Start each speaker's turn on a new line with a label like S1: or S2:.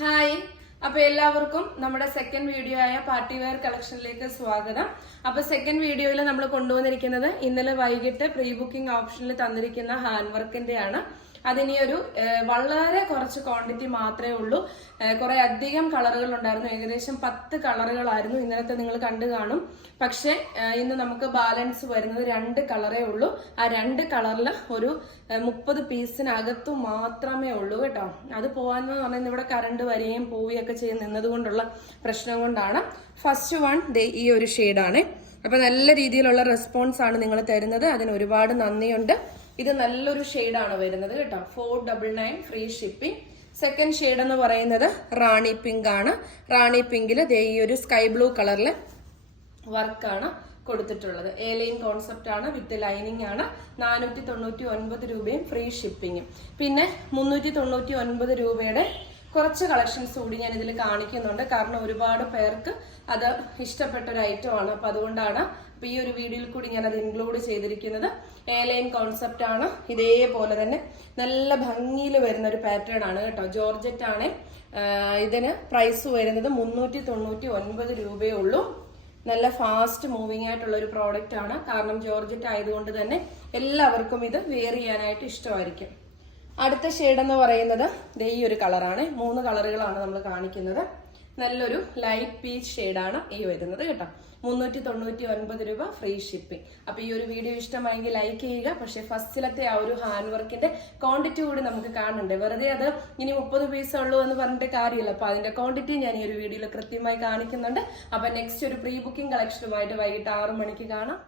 S1: Hi. അപ്പൊ എല്ലാവർക്കും നമ്മുടെ സെക്കൻഡ് വീഡിയോ ആയ പാർട്ടി വെയർ കളക്ഷനിലേക്ക് സ്വാഗതം. അപ്പൊ സെക്കൻഡ് വീഡിയോയിൽ നമ്മൾ കൊണ്ടുവന്നിരിക്കുന്നത് ഇന്നലെ വൈകിട്ട് പ്രീ ബുക്കിംഗ് ഓപ്ഷനിൽ തന്നിരിക്കുന്ന ഹാൻഡ് വർക്കിന്റെ ആണ് അതിനി ഒരു വളരെ കുറച്ച് ക്വാണ്ടിറ്റി മാത്രമേ ഉള്ളൂ. കുറേ അധികം കളറുകൾ ഉണ്ടായിരുന്നു. ഏകദേശം പത്ത് കളറുകളായിരുന്നു ഇന്നലത്തെ നിങ്ങൾ കണ്ടു കാണും. പക്ഷെ ഇന്ന് നമുക്ക് ബാലൻസ് വരുന്നത് രണ്ട് കളറേ ഉള്ളൂ. ആ രണ്ട് കളറിൽ ഒരു മുപ്പത് പീസിനകത്തു മാത്രമേ ഉള്ളൂ കേട്ടോ. അത് പോകാന്ന് പറഞ്ഞാൽ ഇവിടെ കറണ്ട് വരികയും പോവുകയൊക്കെ ചെയ്ത് നിന്നതുകൊണ്ടുള്ള പ്രശ്നം കൊണ്ടാണ്. ഫസ്റ്റ് വൺ ദേ ഈ ഒരു ഷെയ്ഡാണ് അപ്പൊ നല്ല രീതിയിലുള്ള റെസ്പോൺസ് ആണ് നിങ്ങൾ തരുന്നത്. അതിന് ഒരുപാട് നന്ദിയുണ്ട്. ഇത് നല്ലൊരു ഷെയ്ഡാണ് വരുന്നത് കേട്ടോ. Four double nine free shipping second shade എന്ന് പറയുന്നത് റാണി പിങ്ക് ആണ്. റാണി പിങ്കിൽ ദേ ഈ ഒരു സ്കൈ ബ്ലൂ കളറിൽ വർക്കാണ് കൊടുത്തിട്ടുള്ളത്. എ ലൈൻ കോൺസെപ്റ്റ് ആണ് വിത്ത് ലൈനിങ് ആണ്. നാനൂറ്റി തൊണ്ണൂറ്റി ഒൻപത് രൂപയും ഫ്രീ ഷിപ്പിങ്ങും പിന്നെ മുന്നൂറ്റി തൊണ്ണൂറ്റി ഒൻപത് രൂപയുടെ കുറച്ച് കളക്ഷൻസ് കൂടി ഞാൻ ഇതിൽ കാണിക്കുന്നുണ്ട്. കാരണം ഒരുപാട് പേർക്ക് അത് ഇഷ്ടപ്പെട്ട ഒരു ഐറ്റം ആണ്. അപ്പൊ അതുകൊണ്ടാണ് അപ്പൊ ഈ ഒരു വീഡിയോയിൽ കൂടി ഞാൻ അത് ഇൻക്ലൂഡ് ചെയ്തിരിക്കുന്നത്. എ ലൈൻ കോൺസെപ്റ്റ് ആണ്. ഇതേപോലെ തന്നെ നല്ല ഭംഗിയിൽ വരുന്ന ഒരു പാറ്റേൺ ആണ് കേട്ടോ. ജോർജറ്റ് ആണ്. ഇതിന് പ്രൈസ് വരുന്നത് മുന്നൂറ്റി തൊണ്ണൂറ്റി ഒൻപത് രൂപയേ ഉള്ളൂ. നല്ല ഫാസ്റ്റ് മൂവിങ് ആയിട്ടുള്ള ഒരു പ്രോഡക്റ്റ് ആണ്. കാരണം ജോർജറ്റ് ആയതുകൊണ്ട് തന്നെ എല്ലാവർക്കും ഇത് വെയർ ചെയ്യാനായിട്ട് ഇഷ്ടമായിരിക്കും. അടുത്ത ഷെയ്ഡ് എന്ന് പറയുന്നത് ദേ ഈ ഒരു കളറാണ് മൂന്ന് കളറുകളാണ് നമ്മൾ കാണിക്കുന്നത്. നല്ലൊരു ലൈറ്റ് പീച്ച് ഷെയ്ഡാണ് ഈ വരുന്നത് കേട്ടോ. മുന്നൂറ്റി തൊണ്ണൂറ്റി ഒൻപത് രൂപ ഫ്രീ ഷിപ്പിംഗ് അപ്പൊ ഈ ഒരു വീഡിയോ ഇഷ്ടമായെങ്കിൽ ലൈക്ക് ചെയ്യുക. പക്ഷേ ഫസ്റ്റിലത്തെ ആ ഒരു ഹാൻഡ് വർക്കിന്റെ ക്വാണ്ടിറ്റി കൂടി നമുക്ക് കാണുന്നുണ്ട്. വെറുതെ അത് ഇനി മുപ്പത് പീസ് ഉള്ളൂ എന്ന് പറഞ്ഞിട്ട് കാര്യമില്ല. അപ്പൊ അതിന്റെ ക്വാണ്ടിറ്റി ഞാൻ ഈ ഒരു വീഡിയോയിൽ കൃത്യമായി കാണിക്കുന്നുണ്ട്. അപ്പൊ നെക്സ്റ്റ് ഒരു പ്രീ ബുക്കിംഗ് കളക്ഷനുമായിട്ട് വൈകിട്ട് ആറു മണിക്ക് കാണാം.